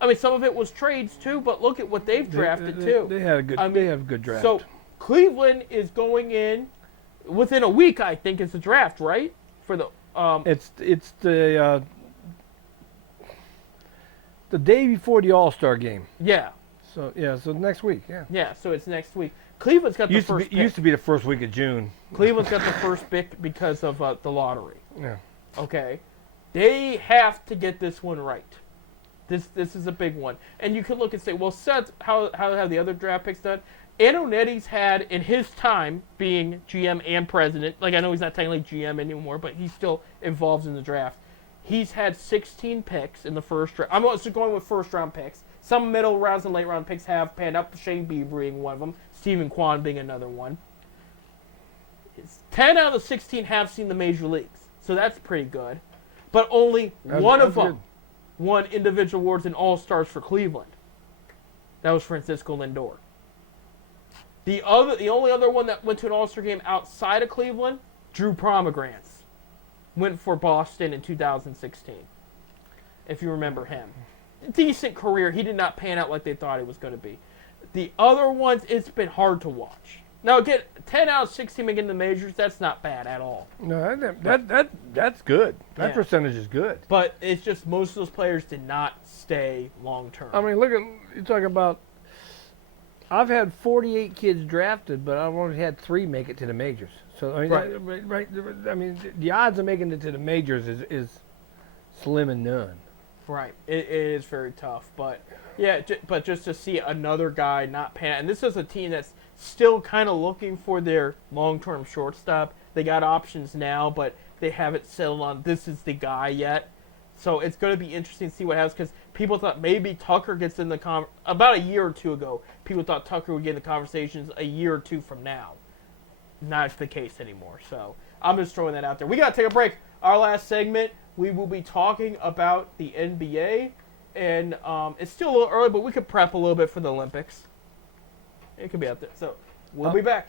I mean, some of it was trades, too, but look at what they've drafted, too. They had a good, they have a good draft. So, Cleveland is going in within a week, I think, is the draft, right? For the it's the day before the All-Star game. Yeah. So next week. Yeah. Yeah. So it's next week. Cleveland's got the first. Used to be the first week of June. Cleveland's got the first pick because of the lottery. Yeah. Okay. They have to get this one right. This is a big one, and you could look and say, well, Seth, how have the other draft picks done? Antonetti's had, in his time being GM and president, like I know he's not technically GM anymore, but he's still involved in the draft. He's had 16 picks in the first round. I'm also going with first-round picks. Some middle rounds and late-round picks have panned out, Shane Bieber being one of them, Stephen Kwan being another one. 10 out of the 16 have seen the major leagues, so that's pretty good. But only one of them won individual awards and All-Stars for Cleveland. That was Francisco Lindor. The only other one that went to an All-Star game outside of Cleveland, Drew Pomegrantz, went for Boston in 2016. If you remember him. Decent career. He did not pan out like they thought he was going to be. The other ones, it's been hard to watch. Now, again, 10 out of 16 making the majors, that's not bad at all. No, that's good. That percentage is good. But it's just most of those players did not stay long-term. I mean, look at, you're talking about, I've had 48 kids drafted, but I've only had 3 make it to the majors. So, I mean, right. I mean, the odds of making it to the majors is slim and none. Right. It is very tough. But, yeah, but just to see another guy not pan out. And this is a team that's still kind of looking for their long-term shortstop. They got options now, but they haven't settled on this is the guy yet. So it's going to be interesting to see what happens because people thought maybe Tucker gets in the about a year or two ago, people thought Tucker would get in the conversations a year or two from now. Not the case anymore. So I'm just throwing that out there. We got to take a break. Our last segment, we will be talking about the NBA. And it's still a little early, but we could prep a little bit for the Olympics. It could be out there. So we'll be back.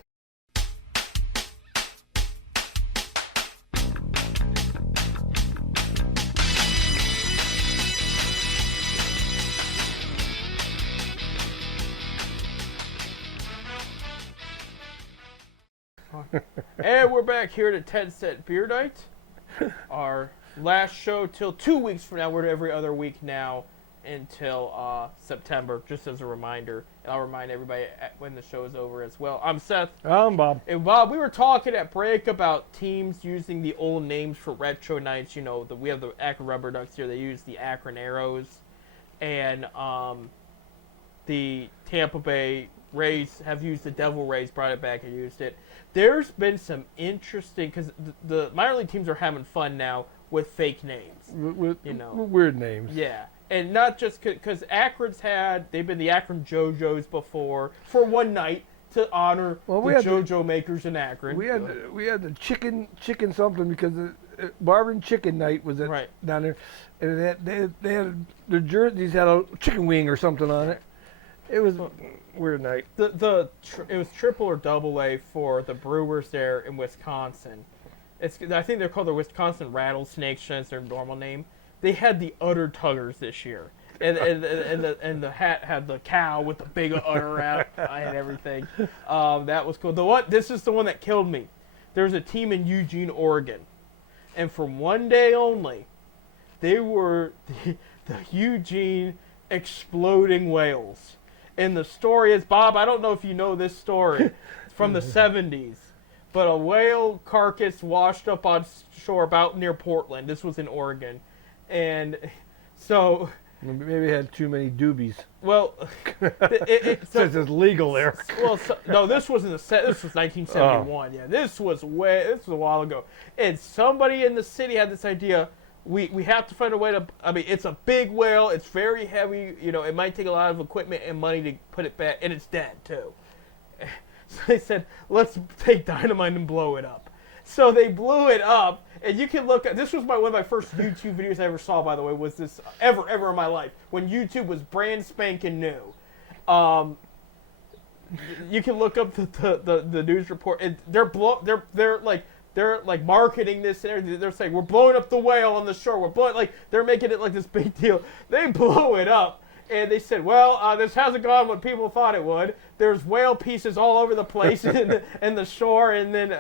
And we're back here at 10 Cent Beer Night. Our last show till 2 weeks from now. We're every other week now until September, just as a reminder. And I'll remind everybody when the show is over as well. I'm Seth. I'm Bob. And Bob, we were talking at break about teams using the old names for retro nights. You know, we have the Akron Rubber Ducks here. They use the Akron Arrows. And the Tampa Bay Rays have used the Devil Rays, brought it back and used it. There's been some interesting, because the minor league teams are having fun now with fake names. With weird names. Yeah. And not just because they've been the Akron JoJo's before for one night to honor the JoJo makers in Akron. We had the chicken something because Marvin Chicken Night was down there, and they had their jerseys had a chicken wing or something on it. It was a weird night. It was triple or double A for the Brewers there in Wisconsin. I think they're called the Wisconsin Rattlesnakes. That's their normal name. They had the Udder Tuggers this year, and the hat had the cow with the big udder out. I had everything. That was cool. This is the one that killed me. There was a team in Eugene, Oregon, and for one day only, they were the Eugene Exploding Whales. And the story is, Bob, I don't know if you know this story. It's from the 70s. But a whale carcass washed up on shore about near Portland. This was in Oregon. And so... Maybe it had too many doobies. Well... Since it's legal there. Well, no, this was this was 1971. Yeah, this was a while ago. And somebody in the city had this idea... We have to find a way to, it's a big whale, it's very heavy, it might take a lot of equipment and money to put it back, and it's dead, too. So they said, let's take dynamite and blow it up. So they blew it up, And you can look at this was one of my first YouTube videos I ever saw. By the way, was this ever in my life when YouTube was brand spanking new. You can look up the news report. And they're like marketing this and everything. They're saying we're blowing up the whale on the shore. We're blowing they're making it like this big deal. They blow it up, and they said, well, this hasn't gone what people thought it would. There's whale pieces all over the place in the shore and then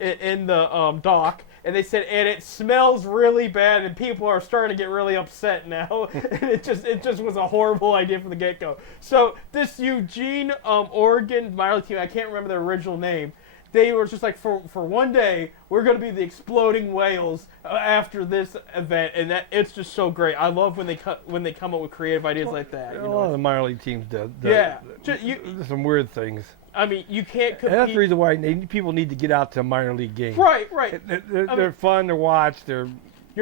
in the dock. And they said, and it smells really bad, and people are starting to get really upset now. And it just was a horrible idea from the get-go. So this Eugene, Oregon minor league team, I can't remember their original name. They were just like, for one day, we're going to be the exploding whales after this event, and it's just so great. I love when they come up with creative ideas like that. A lot of the minor league teams do. Yeah, there's some weird things. I mean, you can't compete. And that's the reason why people need to get out to a minor league game. Right. They're fun to watch. You're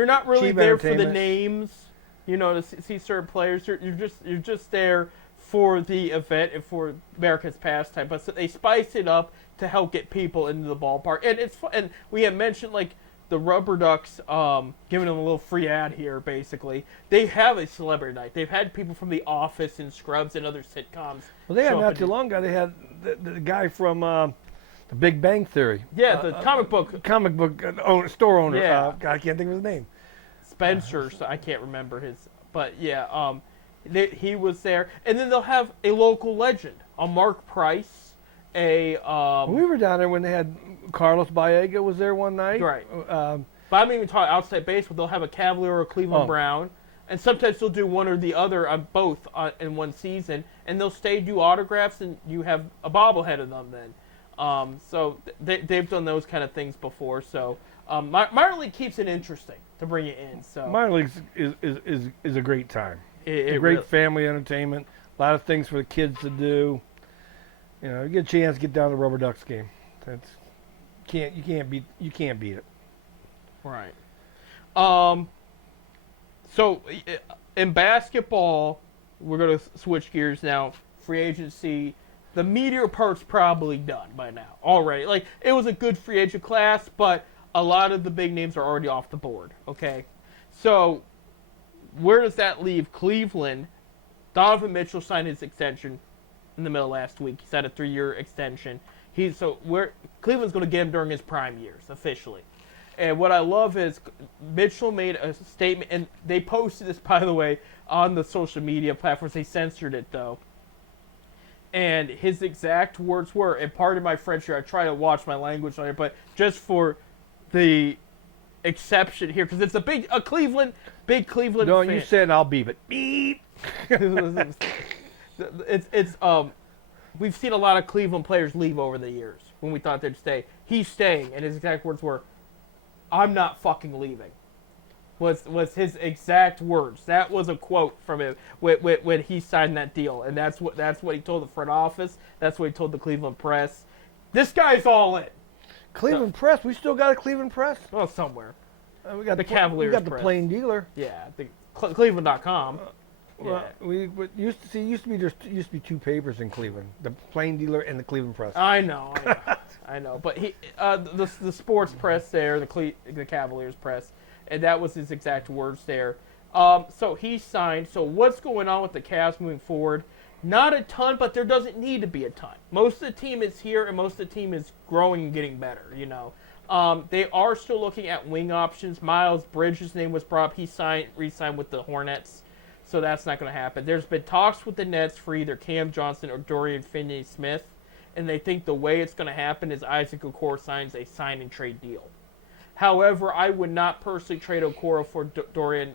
not really cheap there for the entertainment. names, to see certain players. You're just there for the event and for America's pastime. But so they spice it up to help get people into the ballpark, and it's fun. And we have mentioned like the Rubber Ducks, giving them a little free ad here. Basically, they have a celebrity night. They've had people from The Office and Scrubs and other sitcoms. Well, they had show up not and too long ago. They had the guy from the Big Bang Theory. Yeah, the comic book store owner. Yeah. I can't think of his name. Spencer. So I can't remember his, but yeah, he was there, and then they'll have a local legend, a Mark Price. We were down there when they had Carlos Baega was there one night. Right. But I'm even talking outside baseball. They'll have a Cavalier or a Cleveland Brown, and sometimes they'll do one or the other on both in one season, and they'll do autographs, and you have a bobblehead of them then. So they've done those kind of things before. So minor league keeps it interesting to bring it in. So minor leagues is a great time. It's a great family entertainment. A lot of things for the kids to do. You get a chance to get down to the Rubber Ducks game. You can't beat it. Right. So in basketball, we're going to switch gears now. Free agency, the meteor part's probably done by now already. Like, it was a good free agent class, but a lot of the big names are already off the board. Okay. So where does that leave Cleveland? Donovan Mitchell signed his extension in the middle of last week. He's had a 3-year extension. Cleveland's going to get him during his prime years officially. And what I love is Mitchell made a statement, and they posted this, by the way, on the social media platforms. They censored it though. And his exact words were, and pardon my French here, I try to watch my language on it, but just for the exception here, because it's a big Cleveland No, fan. you said I'll beep it. Beep. We've seen a lot of Cleveland players leave over the years when we thought they'd stay. He's staying, and his exact words were, "I'm not fucking leaving." Was his exact words. That was a quote from him when he signed that deal, and that's what he told the front office. That's what he told the Cleveland press. This guy's all in. Cleveland Press. We still got a Cleveland Press. Well, somewhere. We got the Cavaliers. We got the Press. Plain Dealer. Yeah, the Cleveland.com. Well, used to be two papers in Cleveland: the Plain Dealer and the Cleveland Press. I know. But the sports press there, the Cavaliers press, and that was his exact words there. So he signed. So what's going on with the Cavs moving forward? Not a ton, but there doesn't need to be a ton. Most of the team is here, and most of the team is growing and getting better. They are still looking at wing options. Miles Bridges' name was brought up. He re-signed with the Hornets. So that's not going to happen. There's been talks with the Nets for either Cam Johnson or Dorian Finney-Smith, and they think the way it's going to happen is Isaac Okoro signs a sign-and-trade deal. However, I would not personally trade Okoro for Dorian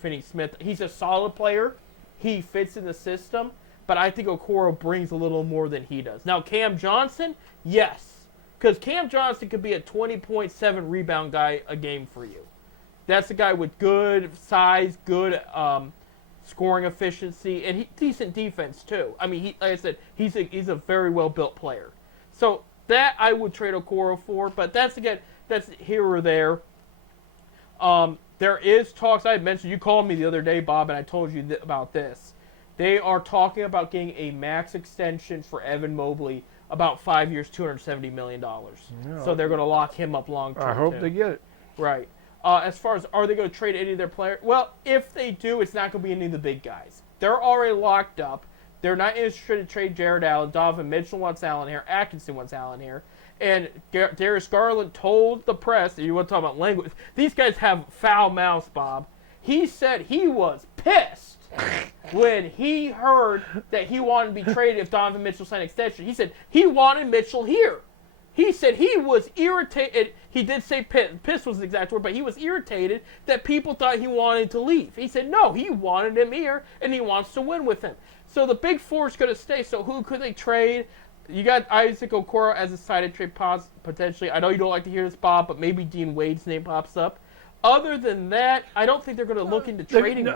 Finney-Smith. He's a solid player. He fits in the system, but I think Okoro brings a little more than he does. Now, Cam Johnson, yes, because Cam Johnson could be a 20.7 rebound guy a game for you. That's a guy with good size, good scoring efficiency, and decent defense too. I mean, like I said, he's a very well built player. So that I would trade Okoro for, but that's here or there. There is talks. I had mentioned, you called me the other day, Bob, and I told you about this. They are talking about getting a max extension for Evan Mobley, about 5 years, $270 million. Yeah. So they're going to lock him up long term. I hope they get it. Right. As far as are they going to trade any of their players? Well, if they do, it's not going to be any of the big guys. They're already locked up. They're not interested in trade Jared Allen. Donovan Mitchell wants Allen here. Atkinson wants Allen here. And Darius Garland told the press, you want to talk about language, these guys have foul mouths, Bob. He said he was pissed when he heard that he wanted to be traded if Donovan Mitchell signed an extension. He said he wanted Mitchell here. He said he was irritated. He did say piss was the exact word, but he was irritated that people thought he wanted to leave. He said no, he wanted him here, and he wants to win with him. So the big four is going to stay. So who could they trade? You got Isaac Okoro as a sided trade potentially. I know you don't like to hear this, Bob, but maybe Dean Wade's name pops up. Other than that, I don't think they're going to look into trading.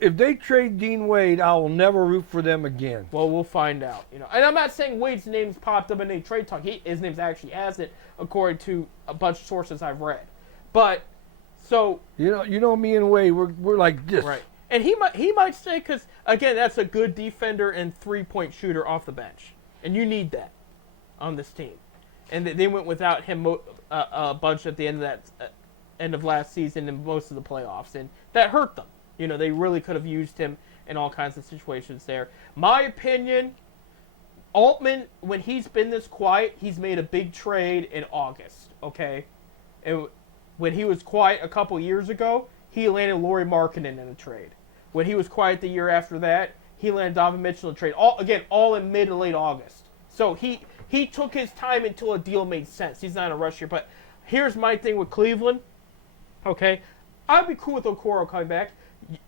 If they trade Dean Wade, I will never root for them again. Well, we'll find out. And I'm not saying Wade's name's popped up in any trade talk. His name's actually hasn't, according to a bunch of sources I've read. But so you know me and Wade, we're like this. Right. And he might stay because again, that's a good defender and 3-point shooter off the bench, and you need that on this team. And they went without him a bunch at the end of that. End of last season and most of the playoffs, and that hurt them. They really could have used him in all kinds of situations there. My opinion, Altman, when he's been this quiet, he's made a big trade in August, okay? And when he was quiet a couple years ago, he landed Lauri Markkanen in a trade. When he was quiet the year after that, he landed Donovan Mitchell in a trade. All in mid to late August. So he took his time until a deal made sense. He's not in a rush here, but here's my thing with Cleveland. Okay, I'd be cool with Okoro coming back.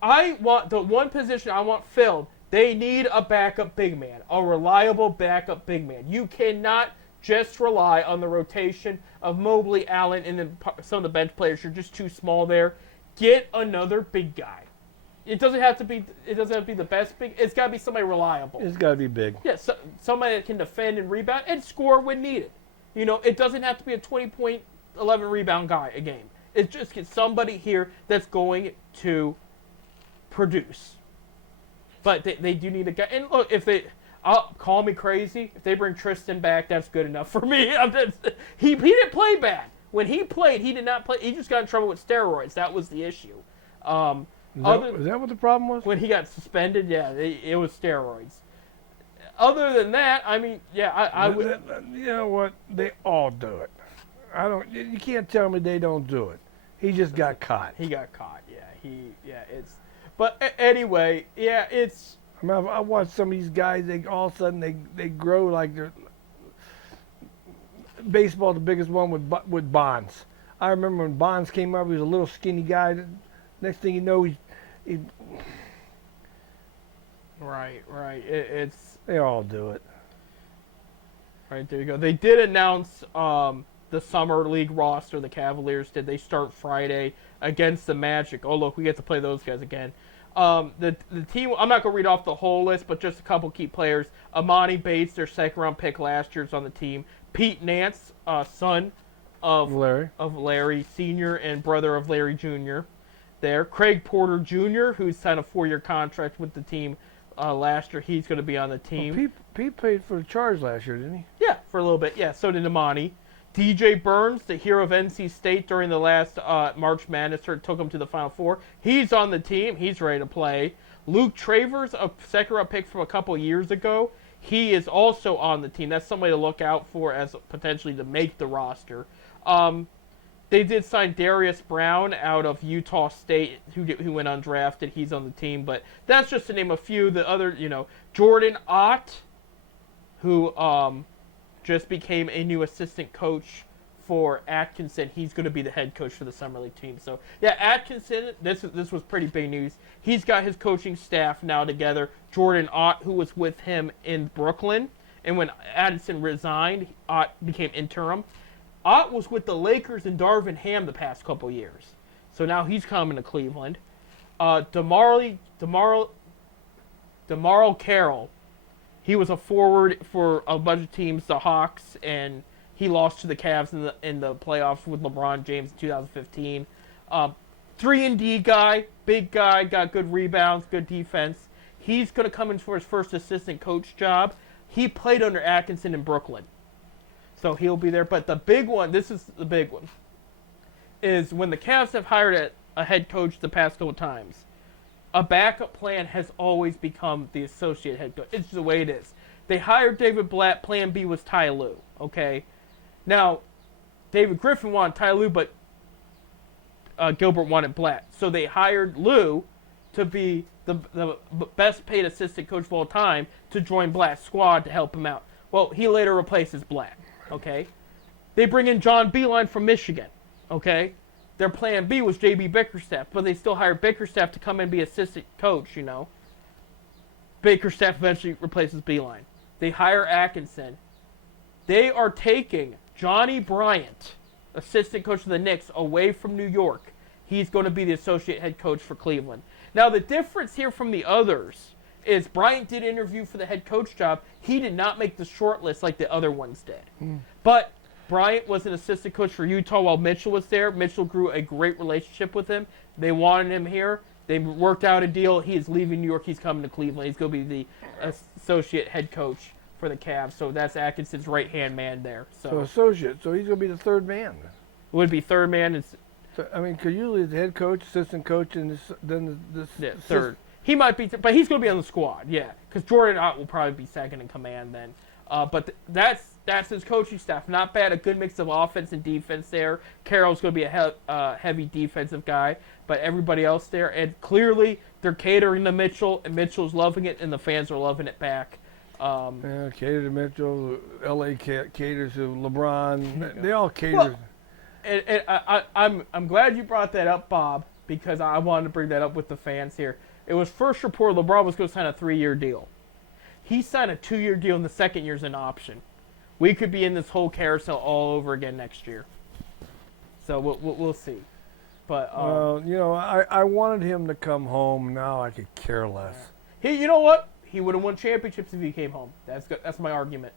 I want the one position I want filled. They need a backup big man, a reliable backup big man. You cannot just rely on the rotation of Mobley, Allen, and then some of the bench players. You're just too small there. Get another big guy. It doesn't have to be the best big. It's got to be somebody reliable. It's got to be big. Yeah, somebody that can defend and rebound and score when needed. It doesn't have to be a 20-point, 11 rebound guy a game. It's just get somebody here that's going to produce. But they do need a guy. And look, I'll call me crazy. If they bring Tristan back, that's good enough for me. He didn't play bad. When he played, he did not play. He just got in trouble with steroids. That was the issue. Is that what the problem was? When he got suspended, yeah, it was steroids. Other than that, I mean, yeah, I would. You know what? They all do it. You can't tell me they don't do it. He just got caught. He got caught. It's. But anyway, yeah, it's. I mean, I watched some of these guys. They all of a sudden they grow like they're. Baseball, the biggest one with Bonds. I remember when Bonds came up. He was a little skinny guy. Next thing you know, he. Right. It's. They all do it. Right, there you go. They did announce the Summer League roster, the Cavaliers did. They start Friday against the Magic. Oh, look, we get to play those guys again. The team, I'm not going to read off the whole list, but just a couple key players. Amani Bates, their second-round pick last year, is on the team. Pete Nance, son of Larry Sr. and brother of Larry Jr. there. Craig Porter Jr., who signed a 4-year contract with the team last year. He's going to be on the team. Well, Pete played for the Chargers last year, didn't he? Yeah, for a little bit. Yeah, so did Amani. DJ Burns, the hero of NC State during the last March Madness, took him to the Final Four. He's on the team. He's ready to play. Luke Travers, a second-round pick from a couple years ago, he is also on the team. That's somebody to look out for as potentially to make the roster. They did sign Darius Brown out of Utah State, who went undrafted. He's on the team, but that's just to name a few. The other, Jordan Ott, who just became a new assistant coach for Atkinson. He's going to be the head coach for the Summer League team. So, yeah, Atkinson, this was pretty big news. He's got his coaching staff now together. Jordan Ott, who was with him in Brooklyn, and when Addison resigned, Ott became interim. Ott was with the Lakers and Darvin Ham the past couple years. So now he's coming to Cleveland. DeMarre Carroll, he was a forward for a bunch of teams, the Hawks, and he lost to the Cavs in the playoffs with LeBron James in 2015. 3-and-D guy, big guy, got good rebounds, good defense. He's going to come in for his first assistant coach job. He played under Atkinson in Brooklyn. So he'll be there. But the big one, this is the big one, is when the Cavs have hired a head coach the past couple times, a backup plan has always become the associate head coach. It's the way it is. They hired David Blatt. Plan B was Ty Lue. Okay, now David Griffin wanted Ty Lue, but Gilbert wanted Blatt. So they hired Lue to be the best paid assistant coach of all time to join Blatt's squad to help him out. Well, he later replaces Blatt. Okay, they bring in John Beilein from Michigan. Okay, their plan B was J.B. Bickerstaff, but they still hired Bickerstaff to come and be assistant coach. Bickerstaff eventually replaces Beilein. They hire Atkinson. They are taking Johnny Bryant, assistant coach of the Knicks, away from New York. He's going to be the associate head coach for Cleveland. Now, the difference here from the others is Bryant did interview for the head coach job. He did not make the short list like the other ones did. But Bryant was an assistant coach for Utah while Mitchell was there. Mitchell grew a great relationship with him. They wanted him here. They worked out a deal. He is leaving New York. He's coming to Cleveland. He's going to be the associate head coach for the Cavs. So that's Atkinson's right-hand man there. So associate. So he's going to be the third man. It would be third man. So, I mean, because usually the head coach, assistant coach, and then the third. He might be, but he's going to be on the squad, yeah. Because Jordan Ott will probably be second in command then. But that's his coaching staff. Not bad. A good mix of offense and defense there. Carroll's going to be a heavy defensive guy. But everybody else there, and clearly they're catering to Mitchell, and Mitchell's loving it, and the fans are loving it back. Cater to Mitchell. L.A. caters to LeBron. They all cater. Well, and I'm glad you brought that up, Bob, because I wanted to bring that up with the fans here. It was first reported LeBron was going to sign a 3-year deal. He signed a 2-year deal, and the second year's an option. We could be in this whole carousel all over again next year. So we'll see. But I wanted him to come home. Now I could care less. You know what? He would have won championships if he came home. That's good. That's my argument.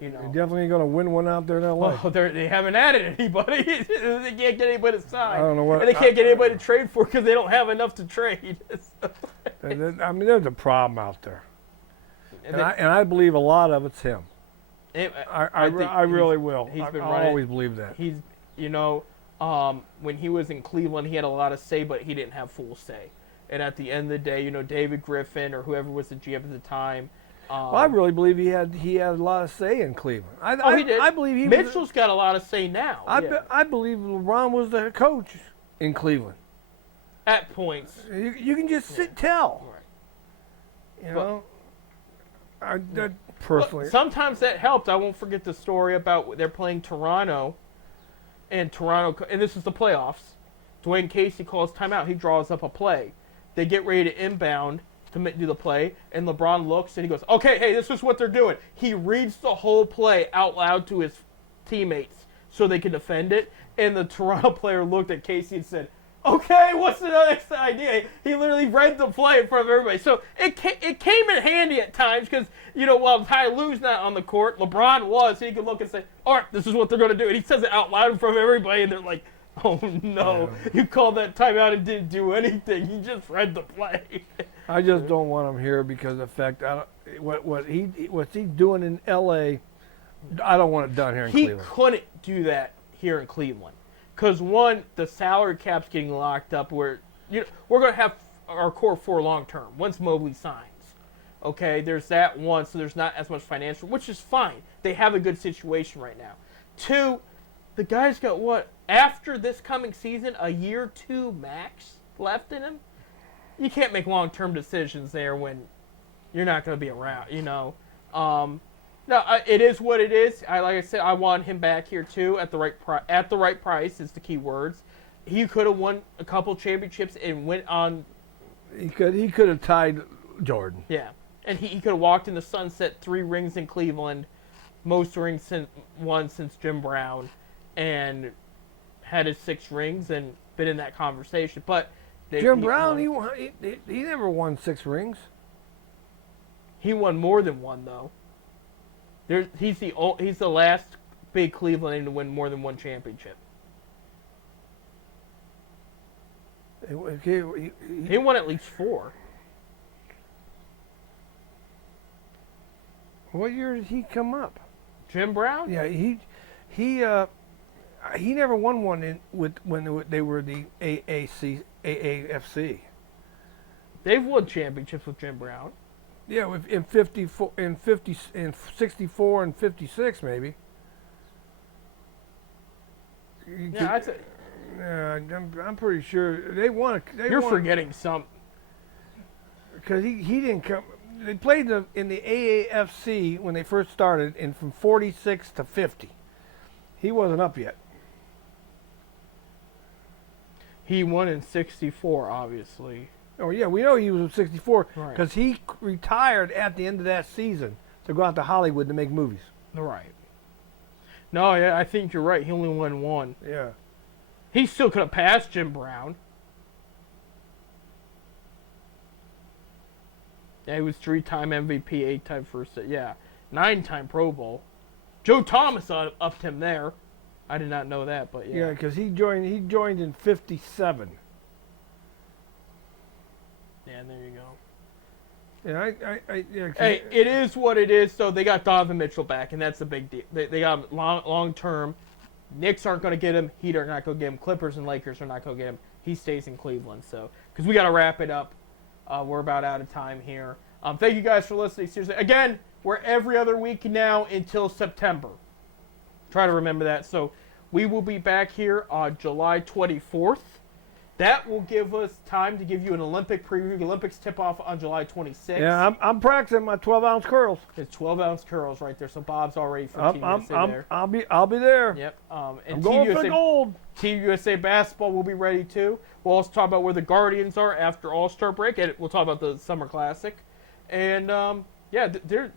You're definitely going to win one out there in L.A. Oh, they haven't added anybody. They can't get anybody to sign. I don't know what. And they can't get anybody to trade for because they don't have enough to trade. I mean, there's a problem out there. And I believe a lot of it's him. I really will. I always believe that. He's, when he was in Cleveland, he had a lot of say, but he didn't have full say. And at the end of the day, David Griffin or whoever was the GM at the time. Well, I really believe he had a lot of say in Cleveland. He did. I believe Mitchell's got a lot of say now. I believe LeBron was the coach in Cleveland. At points. You can just tell. Right. Personally. Sometimes that helped. I won't forget the story about they're playing Toronto, and this is the playoffs. Dwayne Casey calls timeout. He draws up a play. They get ready to inbound to do the play, and LeBron looks and he goes, "Okay, hey, this is what they're doing." He reads the whole play out loud to his teammates so they can defend it. And the Toronto player looked at Casey and said, "Okay, what's the next idea?" He literally read the play in front of everybody. So it came in handy at times because, while Ty Lue's not on the court, LeBron was. So he could look and say, "All right, this is what they're going to do." And he says it out loud in front of everybody, and they're like, "Oh, no, you called that timeout and didn't do anything. You just read the play." I just don't want him here because of the fact what's he doing in L.A., I don't want it done here in Cleveland. He couldn't do that here in Cleveland. Because, one, the salary cap's getting locked up where we're going to have our core 4 long-term once Mobley signs. Okay, there's that one, so there's not as much financial, which is fine. They have a good situation right now. 2, the guy's got after this coming season, a year 2 max left in him? You can't make long-term decisions there when you're not going to be around, No, it is what it is. Like I said, I want him back here too at the right price is the key words. He could have won a couple championships and went on. He could have tied Jordan. Yeah, and he could have walked in the sunset, 3 rings in Cleveland, most rings won since Jim Brown, and had his 6 rings and been in that conversation. But Jim Brown, he never won 6 rings. He won more than one though. He's the last big Cleveland to win more than one championship. He won at least 4. What year did he come up? Jim Brown? Yeah, he never won one when they were the AAFC. They've won championships with Jim Brown. Yeah, in 54, in 64 and 56 maybe. Yeah, I'm pretty sure they won. You're forgetting some. Because he didn't come. They played in the AAFC when they first started, and from 46 to 50. He wasn't up yet. He won in 64, obviously. Oh yeah, we know he was in 64 Right. because he retired at the end of that season to go out to Hollywood to make movies. Right. No, yeah, I think you're right. He only won one. Yeah. He still could have passed Jim Brown. Yeah, he was 3-time MVP, 8-time first. Yeah, 9-time Pro Bowl. Joe Thomas upped him there. I did not know that, but yeah. Yeah, because he joined in 57. Yeah, there you go. Yeah, Hey, it is what it is. So they got Donovan Mitchell back, and that's the big deal. They got him long term. Knicks aren't going to get him. Heat are not going to get him. Clippers and Lakers are not going to get him. He stays in Cleveland. So because we got to wrap it up. We're about out of time here. Thank you guys for listening. Seriously, again, we're every other week now until September. Try to remember that. So we will be back here on July 24th. That will give us time to give you an Olympic preview. The Olympics tip off on July 26th. Yeah, I'm practicing my 12-ounce curls. It's 12-ounce curls right there. So Bob's already for Team USA there. I'll be there. Yep. And I'm going for gold. Team USA basketball will be ready too. We'll also talk about where the Guardians are after All-Star break, and we'll talk about the Summer Classic. And yeah,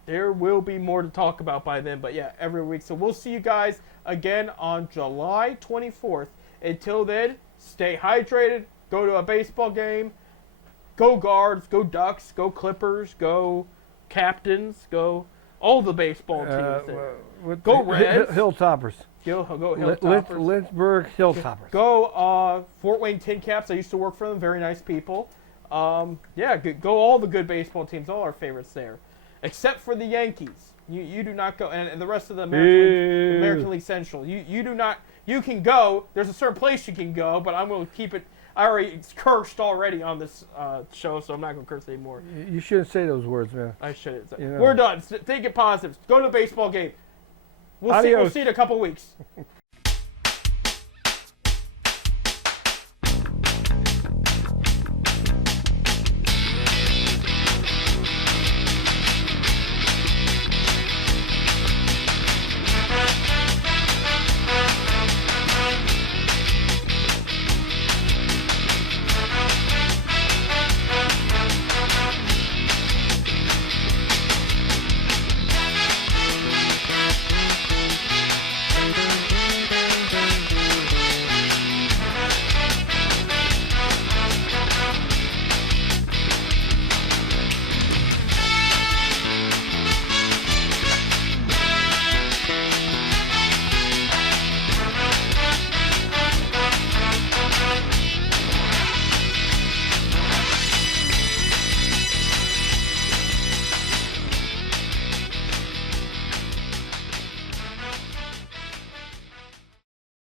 there will be more to talk about by then. But yeah, every week. So we'll see you guys again on July 24th. Until then, stay hydrated. Go to a baseball game. Go Guards. Go Ducks. Go Clippers. Go Captains. Go all the baseball teams. Go Reds. Hilltoppers. Go Hilltoppers. Lynchburg Hilltoppers. Go Fort Wayne Tin Caps. I used to work for them. Very nice people. Yeah, go all the good baseball teams. All our favorites there. Except for the Yankees. You do not go. And the rest of the American League Central. You do not. You can go. There's a certain place you can go, but I'm going to keep it. It's cursed already on this show, so I'm not going to curse anymore. You shouldn't say those words, man. I shouldn't. You know. We're done. Think it positive. Go to the baseball game. We'll see in a couple weeks.